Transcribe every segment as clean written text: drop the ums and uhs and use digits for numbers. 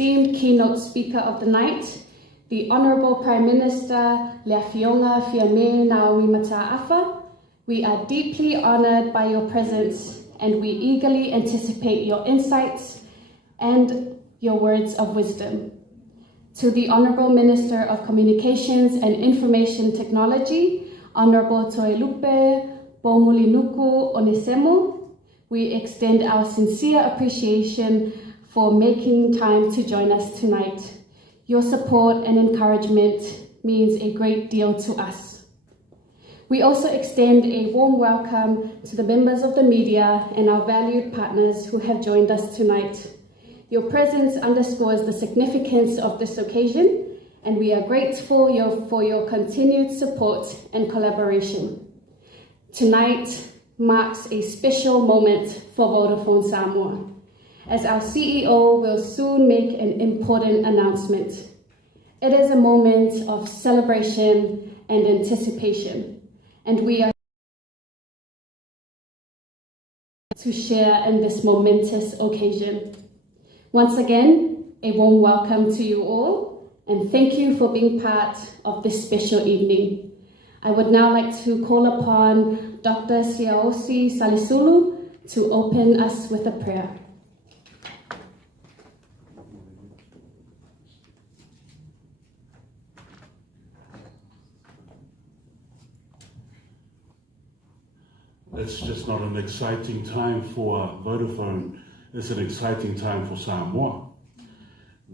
esteemed keynote speaker of the night, the Honourable Prime Minister Lea Fionga Fiame Naomi Mataafa. We are deeply honoured by your presence and we eagerly anticipate your insights and your words of wisdom. To the Honourable Minister of Communications and Information Technology, Honourable Toelupe Pomulinuku Onesemo, we extend our sincere appreciation for making time to join us tonight. Your support and encouragement means a great deal to us. We also extend a warm welcome to the members of the media and our valued partners who have joined us tonight. Your presence underscores the significance of this occasion, and we are grateful for your continued support and collaboration. Tonight marks a special moment for Vodafone Samoa, as our CEO will soon make an important announcement. It is a moment of celebration and anticipation, and we are to share in this momentous occasion. Once again, a warm welcome to you all, and thank you for being part of this special evening. I would now like to call upon Dr. Siaosi Salisulu to open us with a prayer. It's just not an exciting time for Vodafone, it's an exciting time for Samoa.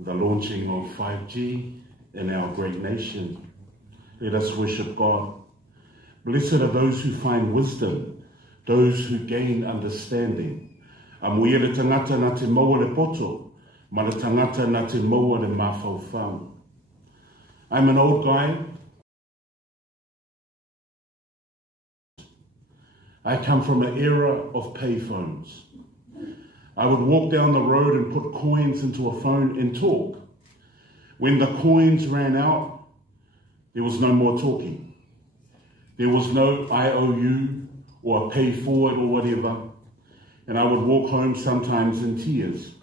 The launching of 5G in our great nation. Let us worship God. Blessed are those who find wisdom, those who gain understanding. Amuia le tangata na te maua le poto, ma le tangata na te maua le mawhauwhau. I'm an old guy. I come from an era of payphones. I would walk down the road and put coins into a phone and talk. When the coins ran out, there was no more talking. There was no IOU or a pay forward or whatever. And I would walk home sometimes in tears.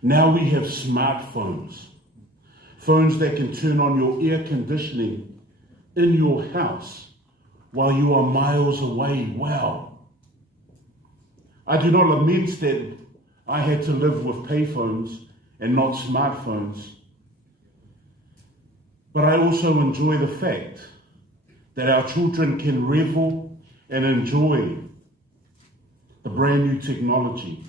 Now we have smartphones. Phones that can turn on your air conditioning in your house while you are miles away. Wow. I do not lament that I had to live with payphones and not smartphones. But I also enjoy the fact that our children can revel and enjoy the brand new technology.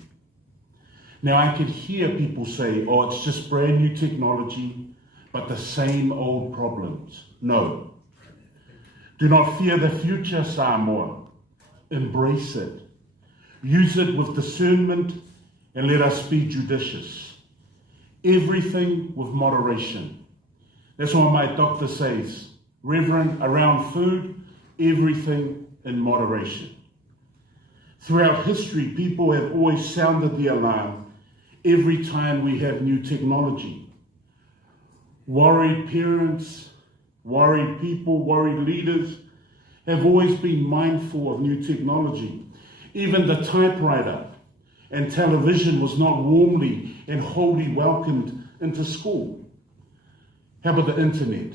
Now I could hear people say, oh, it's just brand new technology, but the same old problems. No. Do not fear the future, Samoa. Embrace it. Use it with discernment and let us be judicious. Everything with moderation. That's what my doctor says. Reverend, around food, everything in moderation. Throughout history, people have always sounded the alarm every time we have new technology. Worried parents, worried people, worried leaders have always been mindful of new technology. Even the typewriter and television was not warmly and wholly welcomed into school. How about the internet?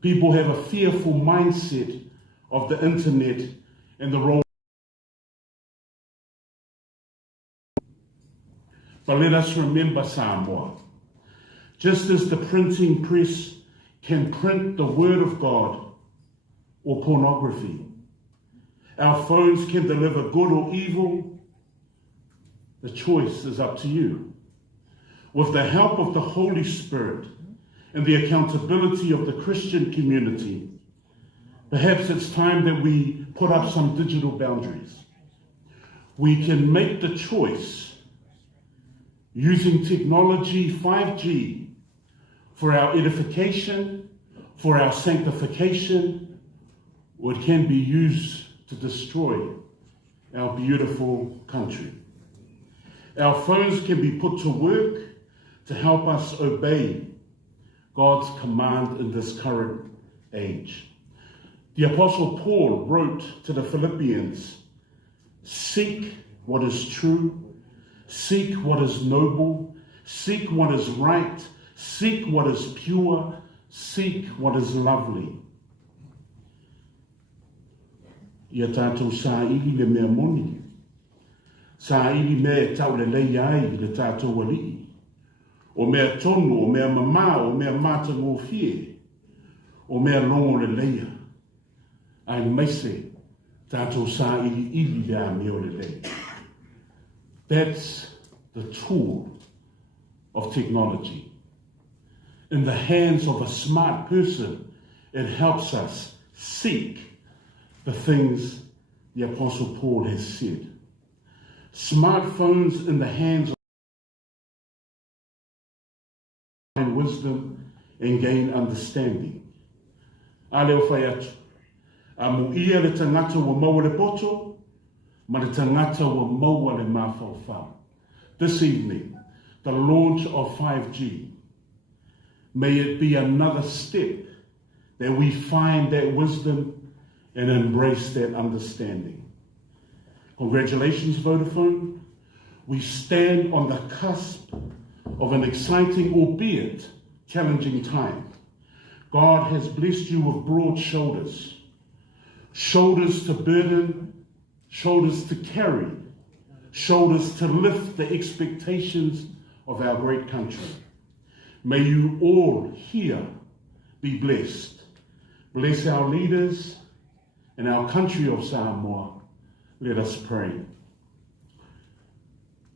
People have a fearful mindset of the internet and the role. But let us remember, Samoa, just as the printing press can print the word of God or pornography, our phones can deliver good or evil. The choice is up to you. With the help of the Holy Spirit and the accountability of the Christian community, perhaps it's time that we put up some digital boundaries. We can make the choice using technology 5G for our edification, for our sanctification, or it can be used to destroy our beautiful country. Our phones can be put to work to help us obey God's command in this current age. The Apostle Paul wrote to the Philippians, seek what is true, seek what is noble, Seek what is right. Seek what is pure. Seek what is lovely. Ia tātou sā ili le mea moni. Sā ili mea tau le lei ai le tātou alii. O mea tonu, o mea mamā, o mea mata ngōwhie. O mea longo le leia. Ai maise tātou sā ili le a mea o le lei. That's the tool of technology. In the hands of a smart person, it helps us seek the things the Apostle Paul has said. Smartphones in the hands of wisdom and gain understanding. A leo whai atu. A mu ia le tangata wa maua le poto, ma le tangata wa maua le mawhawhau. This evening, the launch of 5G. May it be another step that we find that wisdom and embrace that understanding. Congratulations, Vodafone. We stand on the cusp of an exciting, albeit challenging time. God has blessed you with broad shoulders, shoulders to burden, shoulders to carry, shoulders to lift the expectations of our great country. May you all here be blessed. Bless our leaders and our country of Samoa. Let us pray.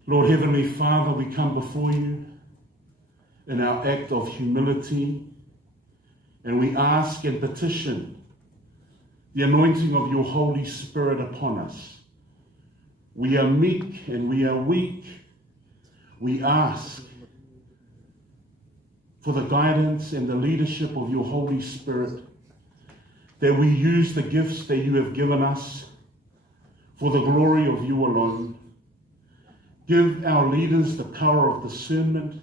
Lord Heavenly Father, we come before you in our act of humility, and we ask and petition the anointing of your Holy Spirit upon us. We are meek and we are weak. We ask for the guidance and the leadership of your Holy Spirit, that we use the gifts that you have given us for the glory of you alone. Give our leaders the power of discernment.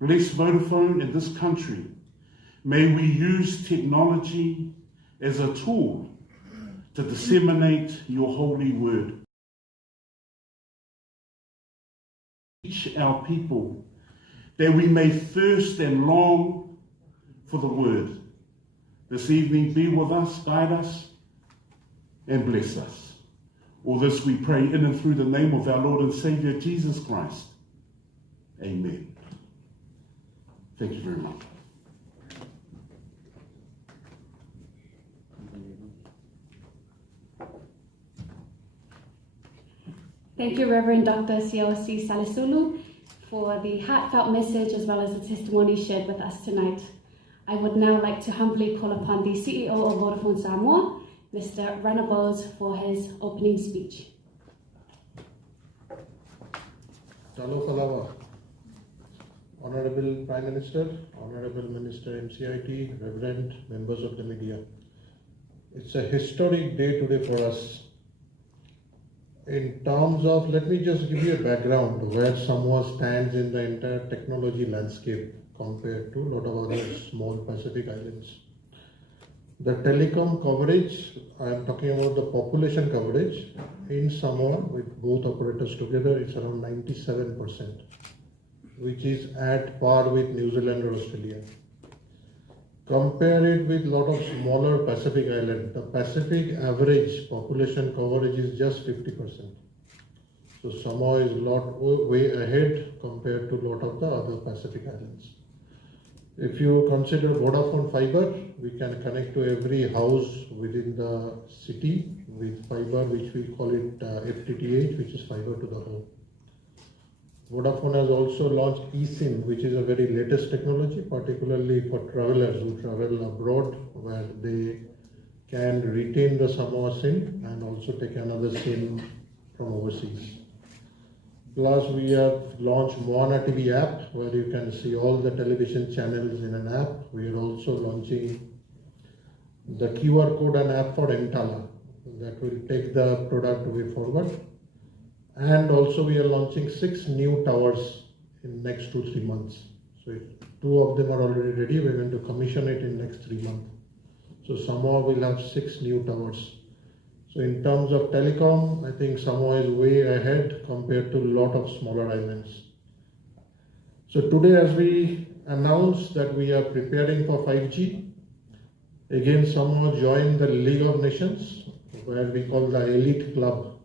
Bless Vodafone in this country. May we use technology as a tool to disseminate your holy word. Teach our people that we may thirst and long for the word. This evening, be with us, guide us, and bless us. All this we pray in and through the name of our Lord and Savior, Jesus Christ. Amen. Thank you very much. Thank you, Reverend Dr. Siosi Salisulu, for the heartfelt message as well as the testimony shared with us tonight. I would now like to humbly call upon the CEO of Vodafone Samoa, Mr. Ranabos, for his opening speech. Talo Falawa, Honorable Prime Minister, Honorable Minister MCIT, Reverend members of the media. It's a historic day today for us. In terms of, let me just give you a background where Samoa stands in the entire technology landscape compared to a lot of other small Pacific islands. The telecom coverage, I am talking about the population coverage in Samoa with both operators together, it's around 97%, which is at par with New Zealand or Australia. Compare it with a lot of smaller Pacific islands. The Pacific average population coverage is just 50%. So Samoa is way ahead compared to a lot of the other Pacific islands. If you consider Vodafone fiber, we can connect to every house within the city with fiber, which we call it FTTH, which is fiber to the home. Vodafone has also launched eSIM, which is a very latest technology, particularly for travelers who travel abroad, where they can retain the Samoa SIM and also take another SIM from overseas. Plus, we have launched Moana TV app, where you can see all the television channels in an app. We are also launching the QR code and app for Entala that will take the product way forward. And also we are launching 6 new towers in next 2-3 months. So 2 of them are already ready. We're going to commission it in next 3 months. So Samoa will have 6 new towers. So in terms of telecom, I think Samoa is way ahead compared to a lot of smaller islands. So today, as we announced that we are preparing for 5G, again somehow join the League of Nations, where we call the elite club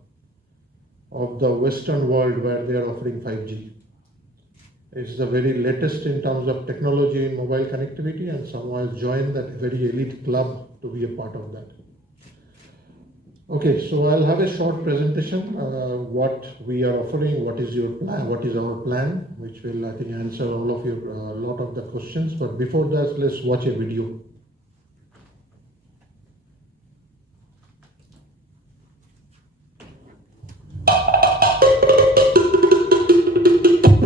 of the Western world, where they are offering 5G. It's the very latest in terms of technology in mobile connectivity, and someone has joined that very elite club to be a part of that. Okay, so I'll have a short presentation, what we are offering, what is your plan, what is our plan, which will, I think, answer all of your, a lot of the questions. But before that, let's watch a video.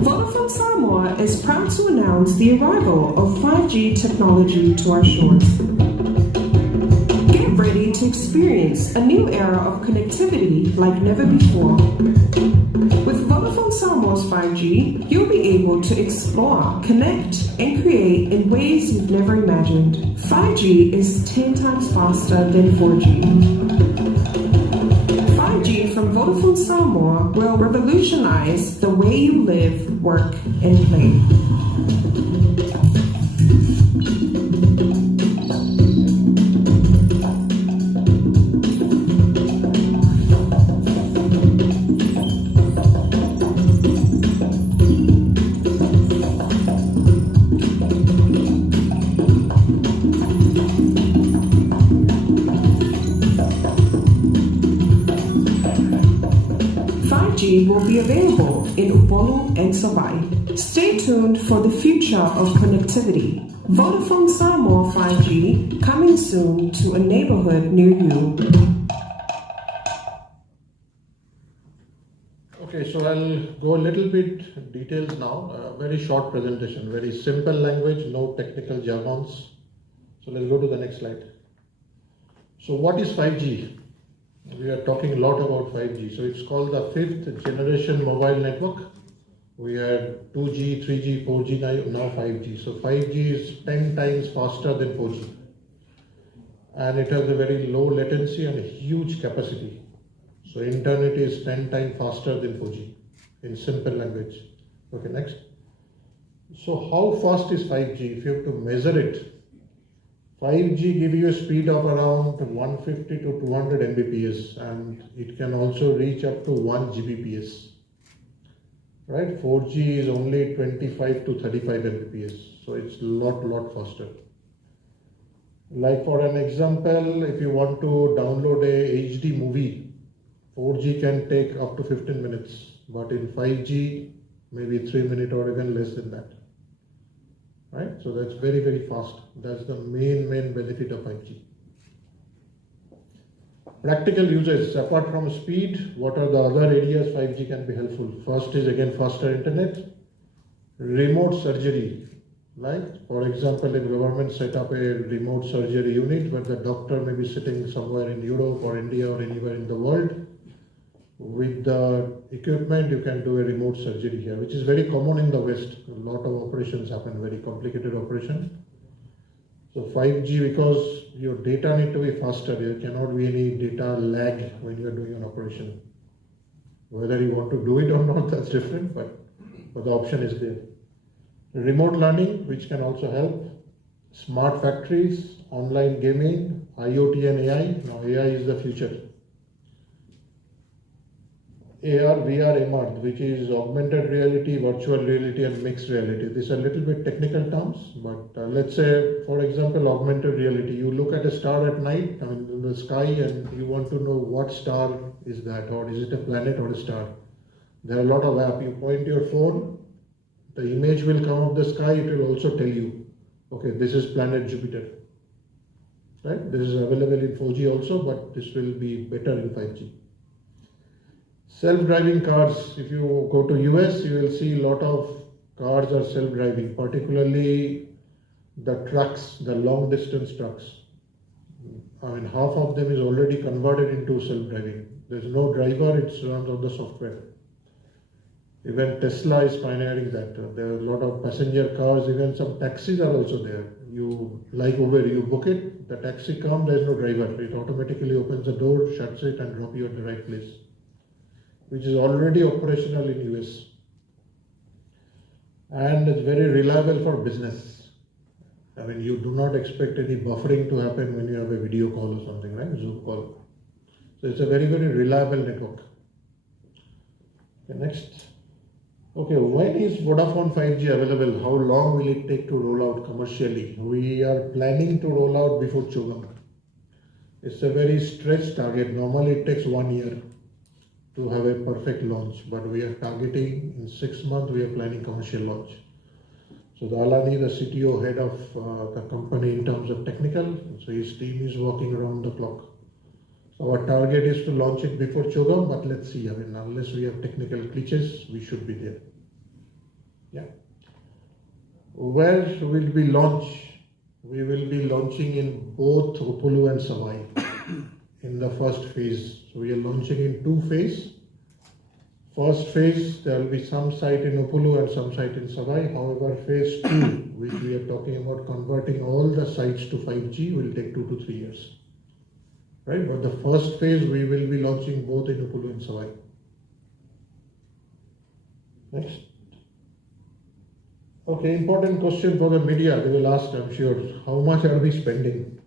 Vodafone Samoa is proud to announce the arrival of 5G technology to our shores. Get ready to experience a new era of connectivity like never before. With Vodafone Samoa's 5G, you'll be able to explore, connect, and create in ways you've never imagined. 5G is 10 times faster than 4G. 5G from Vodafone Samoa will revolutionize the way you live, work, and play. Will be available in Upolu and Savai. Stay tuned for the future of connectivity. Vodafone Samoa 5G coming soon to a neighborhood near you. Okay, so I'll go a little bit details now. Very short presentation, very simple language, no technical jargons. So let's go to the next slide. So what is 5G? We are talking a lot about 5G. So it's called the 5th generation mobile network. We had 2G, 3G, 4G, now 5G. So 5G is 10 times faster than 4G. And it has a very low latency and a huge capacity. So internet is 10 times faster than 4G in simple language. Okay, next. So how fast is 5G? If you have to measure it, 5G gives you a speed of around 150 to 200 Mbps, and it can also reach up to 1 Gbps. Right? 4G is only 25 to 35 Mbps, so it's a lot faster. Like for an example, if you want to download a HD movie, 4G can take up to 15 minutes, but in 5G, maybe 3 minutes or even less than that. Right? So that's very fast. That's the main benefit of 5G. Practical uses, apart from speed, what are the other areas 5G can be helpful? First is again faster internet, remote surgery. Like for example, if government set up a remote surgery unit where the doctor may be sitting somewhere in Europe or India or anywhere in the world, with the equipment you can do a remote surgery here, which is very common in the West. A lot of operations happen, very complicated operation. So 5G, because your data need to be faster, there cannot be any data lag when you are doing an operation. Whether you want to do it or not, that's different, but the option is there. Remote learning, which can also help. Smart factories, online gaming, IoT and AI. Now AI is the future. AR, VR, MR, which is augmented reality, virtual reality, and mixed reality. These are a little bit technical terms, but let's say, for example, augmented reality. You look at a star at night, I mean, in the sky, and you want to know what star is that, or is it a planet or a star? There are a lot of apps. You point your phone, the image will come up the sky. It will also tell you, okay, this is planet Jupiter. Right? This is available in 4G also, but this will be better in 5G. Self-driving cars, if you go to US, you will see a lot of cars are self-driving, particularly the trucks, the long distance trucks. I mean, half of them is already converted into self-driving. There's no driver, it runs on the software. Even Tesla is pioneering that. There are a lot of passenger cars, even some taxis are also there. You, like Uber, you book it, the taxi comes, there's no driver. It automatically opens the door, shuts it, and drops you at the right place, which is already operational in US. and it's very reliable for business. I mean, you do not expect any buffering to happen when you have a video call or something, right? Zoom call. So it's a very, very reliable network. Okay, next. Okay, when is Vodafone 5G available? How long will it take to roll out commercially? We are planning to roll out before Chogam. It's a very stretched target. Normally it takes 1 year to have a perfect launch, but we are targeting in 6 months, we are planning commercial launch. So the Alani, the CTO, head of the company in terms of technical, so his team is working around the clock. So our target is to launch it before Chogam, but let's see. I mean, unless we have technical glitches, we should be there. Yeah. Where will we launch? We will be launching in both Upolu and Savai in the first phase. So we are launching in 2 phases. First phase, there will be some site in Upolu and some site in Savai. However, phase 2, which we are talking about converting all the sites to 5G, will take 2 to 3 years. Right? But the first phase, we will be launching both in Upolu and Savai. Next. Okay, important question for the media. They will ask, I'm sure, how much are we spending?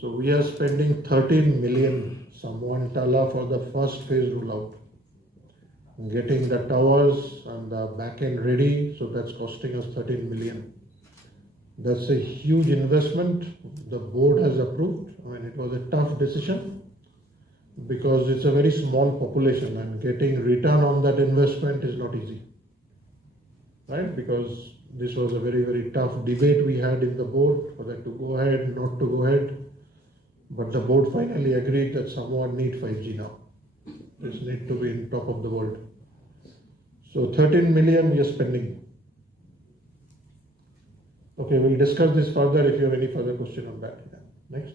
So we are spending 13 million, someone tala, for the first phase rollout. Getting the towers and the back end ready, so that's costing us 13 million. That's a huge investment. The board has approved. I mean, it was a tough decision because it's a very small population and getting return on that investment is not easy. Right? Because this was a very, very tough debate we had in the board whether to go ahead, not to go ahead. But the board finally agreed that someone need 5G now. This need to be in top of the world. So 13 million we are spending. Okay, we'll discuss this further if you have any further question on that. Yeah. Next.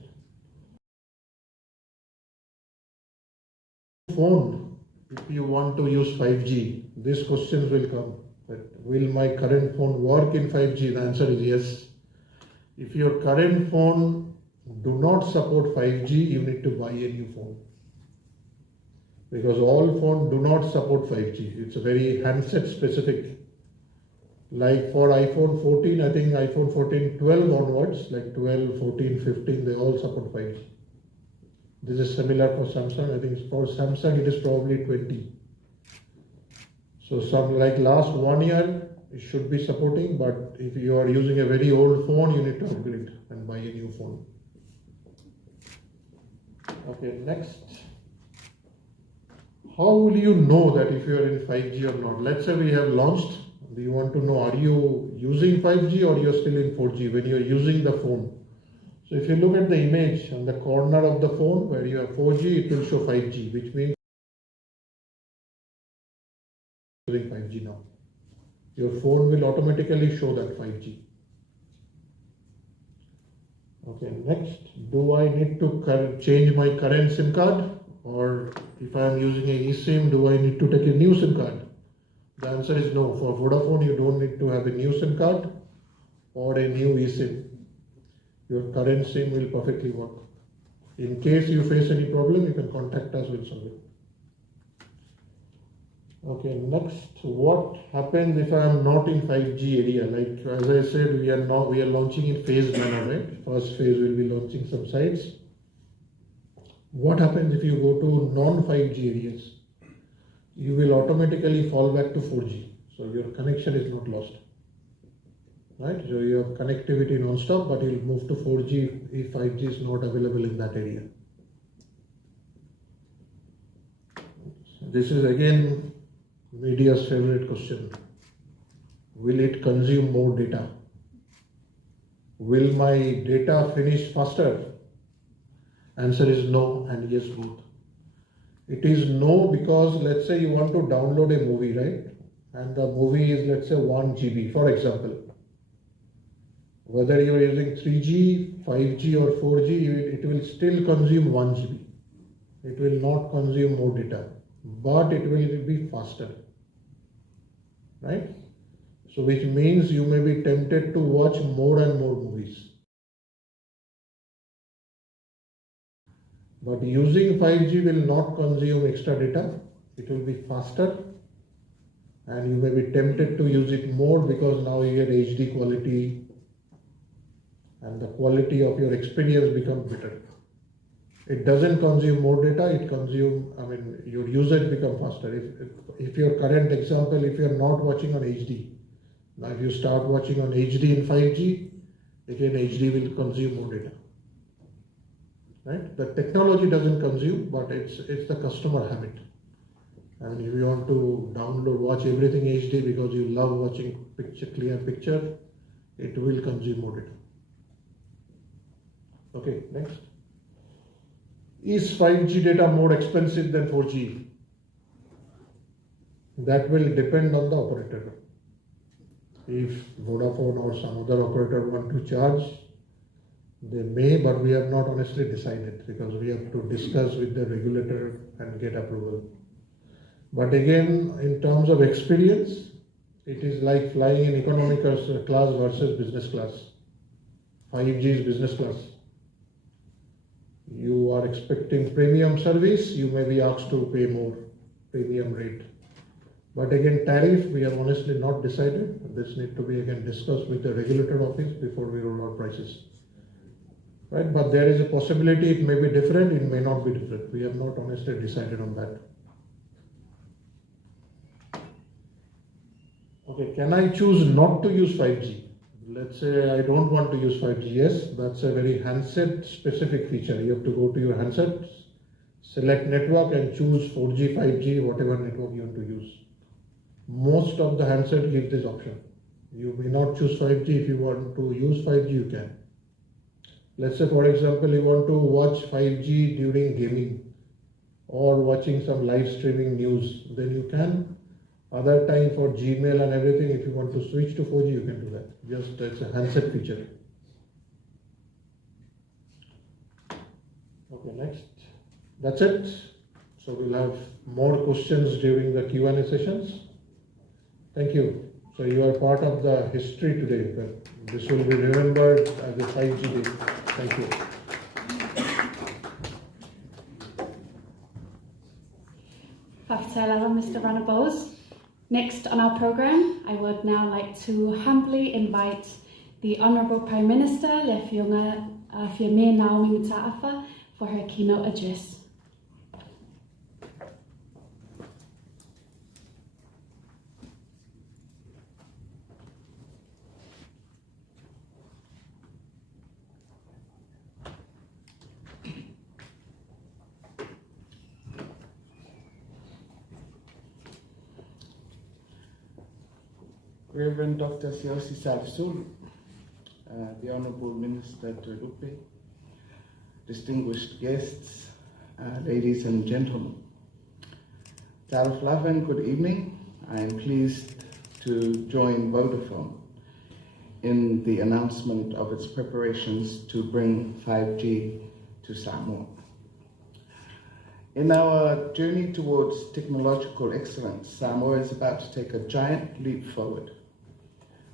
Phone, if you want to use 5G, these questions will come. But will my current phone work in 5G? The answer is yes. If your current phone do not support 5G, you need to buy a new phone. Because all phones do not support 5G. It's a very handset specific. Like for iPhone 14, I think iPhone 14, 12 onwards, like 12, 14, 15, they all support 5G. This is similar for Samsung. I think for Samsung, it is probably 20. So some like last 1 year, it should be supporting, but if you are using a very old phone, you need to upgrade and buy a new phone. Okay, next. How will you know that if you are in 5G or not? Let's say we have launched. Do you want to know, are you using 5G or you're still in 4G when you're using the phone? So if you look at the image on the corner of the phone where you have 4G, it will show 5G, which means using 5G now. Your phone will automatically show that 5G. Okay, next, do I need to change my current SIM card? Or if I am using a eSIM, do I need to take a new SIM card? The answer is no. For Vodafone, you don't need to have a new SIM card or a new eSIM. Your current SIM will perfectly work. In case you face any problem, you can contact us, we'll solve it. Okay, next, what happens if I am not in 5G area? Like as I said, we are launching in phase manner, right? First phase will be launching some sites. What happens if you go to non-5G areas? You will automatically fall back to 4G. So your connection is not lost. Right? So you have connectivity non-stop, but you'll move to 4G if 5G is not available in that area. This is again media's favorite question. Will it consume more data? Will my data finish faster? Answer is no and yes both. It is no because let's say you want to download a movie, right? And the movie is let's say 1 GB, for example. Whether you are using 3G, 5G or 4G, it will still consume 1 GB. It will not consume more data, but it will be faster, right? So which means you may be tempted to watch more and more movies. But using 5G will not consume extra data. It will be faster and you may be tempted to use it more because now you get HD quality and the quality of your experience becomes better. It doesn't consume more data, your usage becomes faster. If your current example, if you're not watching on HD, now if you start watching on HD in 5G, again HD will consume more data. Right? The technology doesn't consume, but it's the customer habit. If you want to watch everything HD because you love watching clear picture, it will consume more data. Okay, next. Is 5G data more expensive than 4G? That will depend on the operator. If Vodafone or some other operator want to charge, they may, but we have not honestly decided because we have to discuss with the regulator and get approval. But again, in terms of experience, it is like flying in economic class versus business class. 5G is business class. You are expecting premium service, you may be asked to pay more premium rate. But again, tariff, we have honestly not decided. This need to be again discussed with the regulator office before we roll out prices. Right? But there is a possibility it may be different, it may not be different. We have not honestly decided on that. Okay, can I choose not to use 5G? Let's say I don't want to use 5G. Yes, that's a very handset specific feature. You have to go to your handset, select network and choose 4G, 5G, whatever network you want to use. Most of the handset give this option. You may not choose 5G. If you want to use 5G, you can. Let's say, for example, you want to watch 5G during gaming or watching some live streaming news, then you can. Other time for Gmail and everything, if you want to switch to 4G, you can do that. Just it's a handset feature. Okay, next. That's it. So we'll have more questions during the Q&A sessions. Thank you. So you are part of the history today. This will be remembered as a 5G day. Thank you. Whakatela, Mr. Ranabose. Next on our programme, I would now like to humbly invite the Honourable Prime Minister, Leafionga Fiame Naomi Mataafa, for her keynote address. Reverend Dr. Siosi Salsul, the Honourable Minister Twelupe, distinguished guests, ladies and gentlemen. Taraf Lavan, good evening. I am pleased to join Vodafone in the announcement of its preparations to bring 5G to Samoa. In our journey towards technological excellence, Samoa is about to take a giant leap forward.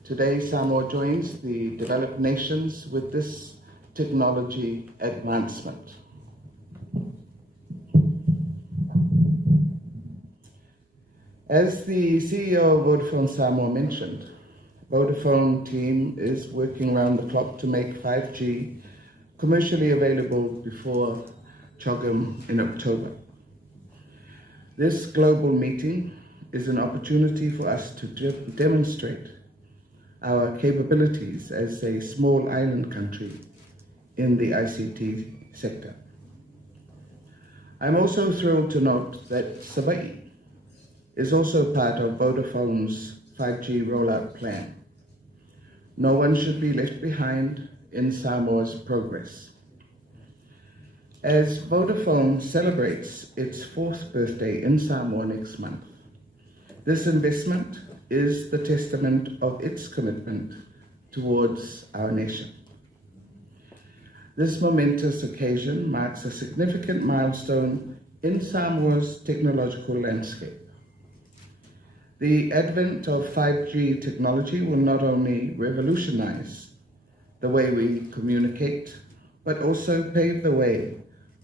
Today, Samoa joins the developed nations with this technology advancement. As the CEO of Vodafone Samoa mentioned, Vodafone team is working around the clock to make 5G commercially available before CHOGM in October. This global meeting is an opportunity for us to demonstrate our capabilities as a small island country in the ICT sector. I'm also thrilled to note that Savai'i is also part of Vodafone's 5G rollout plan. No one should be left behind in Samoa's progress. As Vodafone celebrates its 4th birthday in Samoa next month, this investment is the testament of its commitment towards our nation. This momentous occasion marks a significant milestone in Samoa's technological landscape. The advent of 5G technology will not only revolutionize the way we communicate, but also pave the way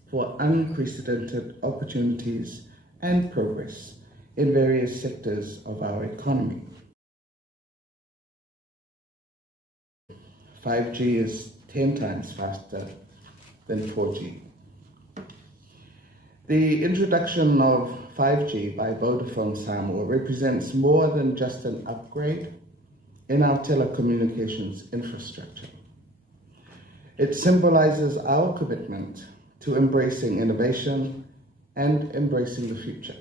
for unprecedented opportunities and progress in various sectors of our economy. 5G is 10 times faster than 4G. The introduction of 5G by Vodafone Samoa represents more than just an upgrade in our telecommunications infrastructure. It symbolizes our commitment to embracing innovation and embracing the future.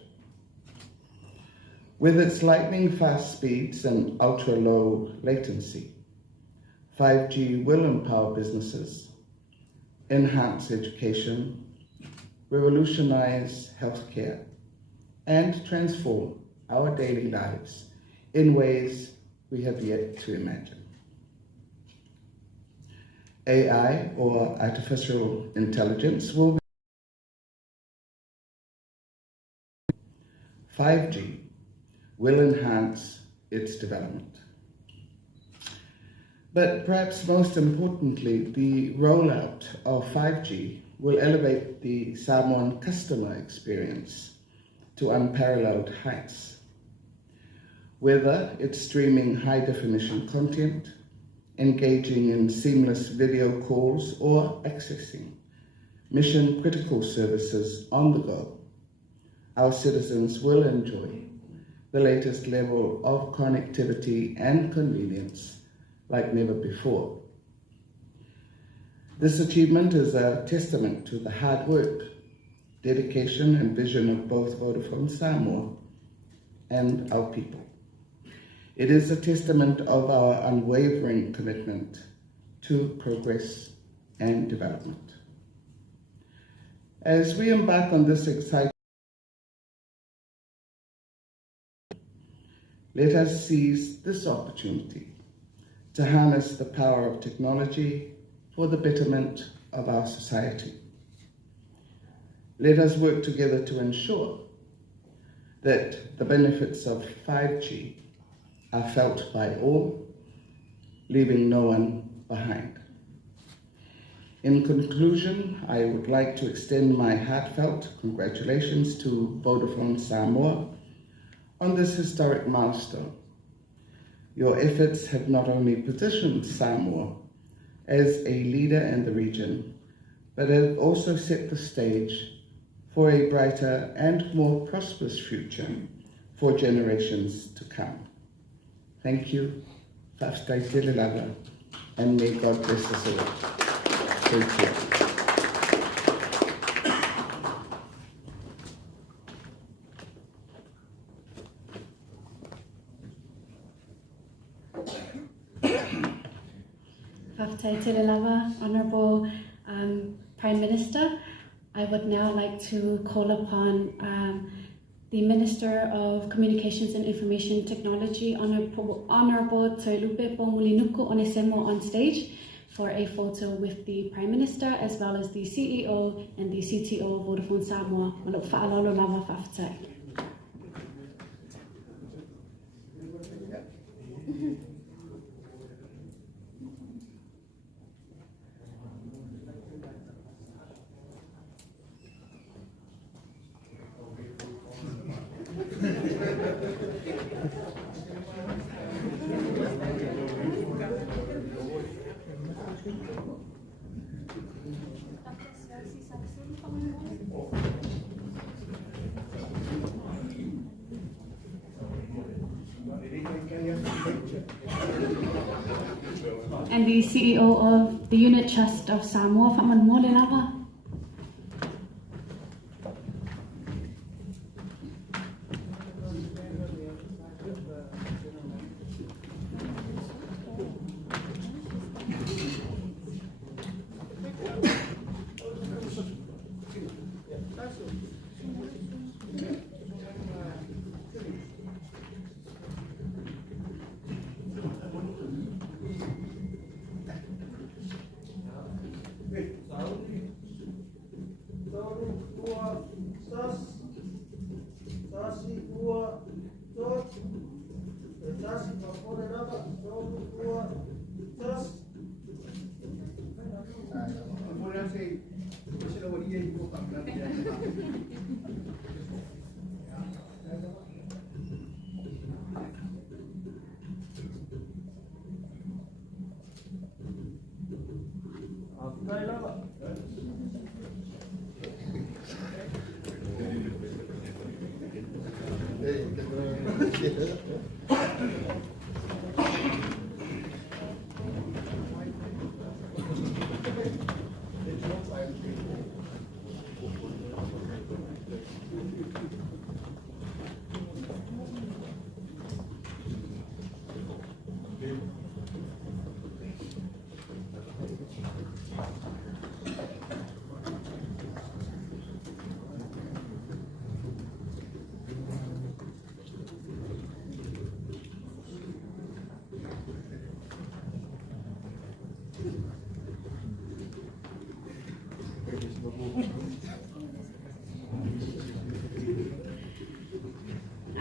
With its lightning fast speeds and ultra low latency, 5G will empower businesses, enhance education, revolutionize healthcare, and transform our daily lives in ways we have yet to imagine. AI, or artificial intelligence, will be 5G will enhance its development. But perhaps most importantly, the rollout of 5G will elevate the Samoan customer experience to unparalleled heights. Whether it's streaming high-definition content, engaging in seamless video calls, or accessing mission-critical services on the go, our citizens will enjoy the latest level of connectivity and convenience like never before. This achievement is a testament to the hard work, dedication, and vision of both Vodafone Samoa and our people. It is a testament of our unwavering commitment to progress and development. As we embark on this exciting, let us seize this opportunity to harness the power of technology for the betterment of our society. Let us work together to ensure that the benefits of 5G are felt by all, leaving no one behind. In conclusion, I would like to extend my heartfelt congratulations to Vodafone Samoa on this historic milestone. Your efforts have not only positioned Samoa as a leader in the region, but have also set the stage for a brighter and more prosperous future for generations to come. Thank you, Whaftai Telelaga, and may God bless us all. Thank you. Whaftai Telelaga, Honourable Prime Minister, I would now like to call upon the Minister of Communications and Information Technology, Honourable Tolupe Pomulinuku Onesemo, on stage for a photo with the Prime Minister as well as the CEO and the CTO of Vodafone Samoa. Maluk fa'alolo lava whaftai. And the CEO of the Unit Trust of Samoa, Faman Molenava.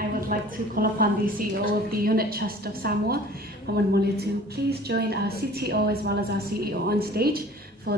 I would like to call upon the CEO of the Unit Trust of Samoa, Owen Mole, to please join our CTO as well as our CEO on stage for the